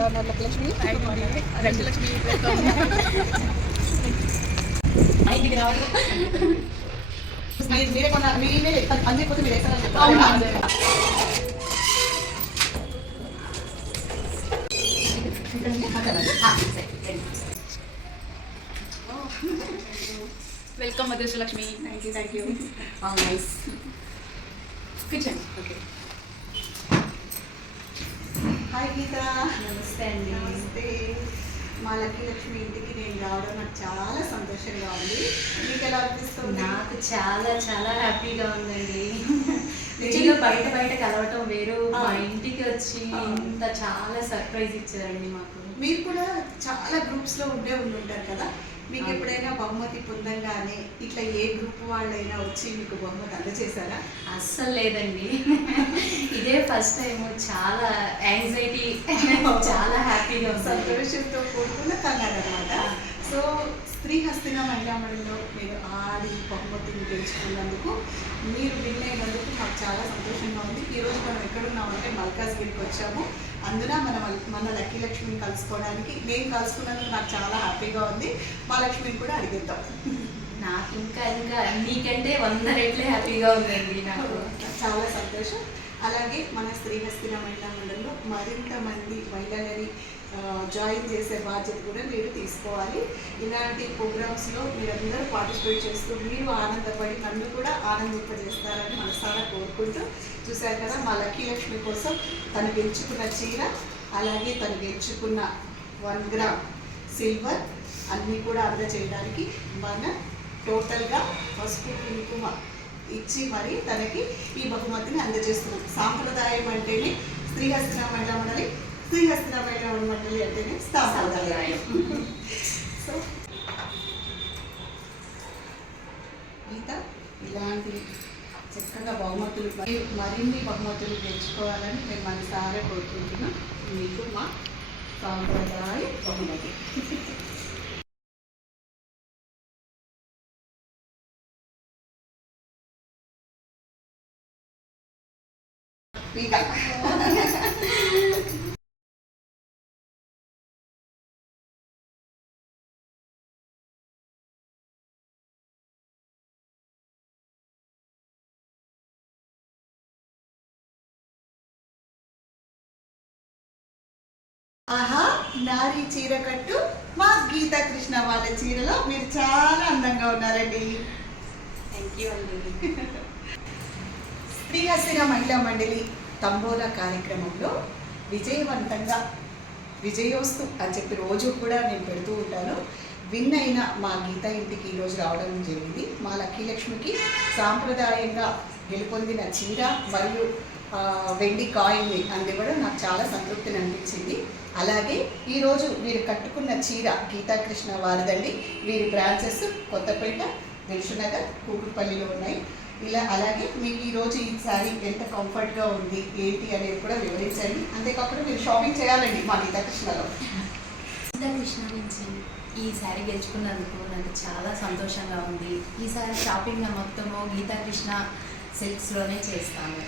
ఎలా ఉన్నారు లక్ష్మి లక్ష్మి ఇంటికి రావాలి మీరు- మీరే కొన్నారు మీరే అందిపోతే మీరు వేస్తారని చెప్పారు welcome Madhushree thank you thank you nice కూర్చోండి ఓకే హాయ్ గీత నమస్తే అండి నమస్తే మా లక్కీ లక్ష్మి ఇంటికి నేను రావడం నాకు చాలా సంతోషంగా ఉంది. మీకు ఎలా అనిపిస్తుంది? నాకు చాలా చాలా హ్యాపీగా ఉందండి. నిజంగా బయట బయట కలవటం వేరు. మా ఇంటికి వచ్చి. ఇంత చాలా సర్ప్రైజ్ ఇచ్చారండి మాకు. మీరు కూడా చాలా గ్రూప్స్లో ఉండే ఉంటారు కదా? మీకు. ఎప్పుడైనా బహుమతి పొందంగానే ఇట్లా ఏ గ్రూప్ వాళ్ళైనా వచ్చి మీకు బహుమతి అందజేశారా? అస్సలు లేదండి. ఇదే ఫస్ట్ టైం చాలా యాంగ్జైటీ చాలా హ్యాపీగా సంతోషంతో కూడుకున్న కంగారు అనమాట సో స్త్రీ హస్తిన మహిళా మండలిలో మీరు ఆడి బహుమతిని గెలుచుకున్నందుకు మీరు విన్ అయినందుకు మాకు చాలా సంతోషంగా ఉంది. ఈరోజు మనం ఎక్కడున్నామంటే మల్కాజ్గిరికి వచ్చాము. అందున మన మన లక్కీ లక్ష్మిని కలుసుకోవడానికి నేను కలుసుకున్నందుకు నాకు చాలా హ్యాపీగా ఉంది. మా లక్ష్మిని కూడా అడిగిద్దాం. నాకు ఇంకా ఇంకా నీకంటే వంద రెట్లే హ్యాపీగా ఉందండి నాకు. చాలా సంతోషం. అలాగే మన శ్రీహస్తిన మహిళా మండలిలో మరింత మంది మహిళలని జాయిన్ చేసే బాధ్యత కూడా మీరు తీసుకోవాలి. ఇలాంటి ప్రోగ్రామ్స్లో మీరందరూ పార్టిసిపేట్ చేస్తూ మీరు ఆనందపడి నన్ను కూడా ఆనందింపజేస్తారని మనసారా కోరుకుంటూ చూశారు కదా మా లక్కీ లక్ష్మి కోసం తను గెలుచుకున్న చీర అలాగే తను గెలుచుకున్న వన్ గ్రామ్ సిల్వర్ అన్నీ కూడా అందజేయడానికి మన టోటల్గా పసుపు కుంకుమ ఇచ్చి మరి తనకి ఈ బహుమతిని అందజేస్తున్నాం. సాంప్రదాయం అంటేనే స్త్రీ హస్తిన మహిళా మండలి స్త్రీ హస్తిన మహిళా మండలి అంటేనే సాంప్రదాయం. సో గీత ఇలాంటి చక్కగా బహుమతులు మరిన్ని బహుమతులు తెచ్చుకోవాలని మేము మనసారా కోరుకుంటున్నాం. మీకు మా సాంప్రదాయ ఆహా నారీ చీర కట్టు మా గీతా కృష్ణ వాళ్ళ చీరలో మీరు చాలా అందంగా ఉన్నారండి. థ్యాంక్ యూ అండి. స్త్రీ హస్తిన మహిళా మండలి తంబోలా కార్యక్రమంలో విజయవంతంగా విజయోస్తు అని చెప్పి రోజు కూడా నేను పెడుతూ ఉంటాను. విన్ అయిన మా గీత ఇంటికి ఈరోజు రావడం జరిగింది. మా లక్కీ లక్ష్మికి సాంప్రదాయంగా గెలుపొందిన చీర మరియు వెండి కాయిన్ని అందివ్వడం నాకు చాలా సంతృప్తిని అనిపించింది. అలాగే ఈరోజు వీరు కట్టుకున్న చీర గీతాకృష్ణ వారిదండి. వీరి బ్రాంచెస్ కొత్తపేట దిల్సునగర్ కూకుపల్లిలో ఉన్నాయి. ఇలా అలాగే మీకు ఈరోజు ఈ శారీ ఎంత కంఫర్ట్గా ఉంది ఏంటి అనేది కూడా వివరించండి. అంతేకాకుండా మీరు షాపింగ్ చేయాలండి మా గీతాకృష్ణలో. కృష్ణ నుంచి ఈ శారీ గెలుచుకున్నందుకు నాకు చాలా సంతోషంగా ఉంది. ఈసారి షాపింగ్ మొత్తము గీతాకృష్ణ సిల్క్స్లోనే చేస్తాను.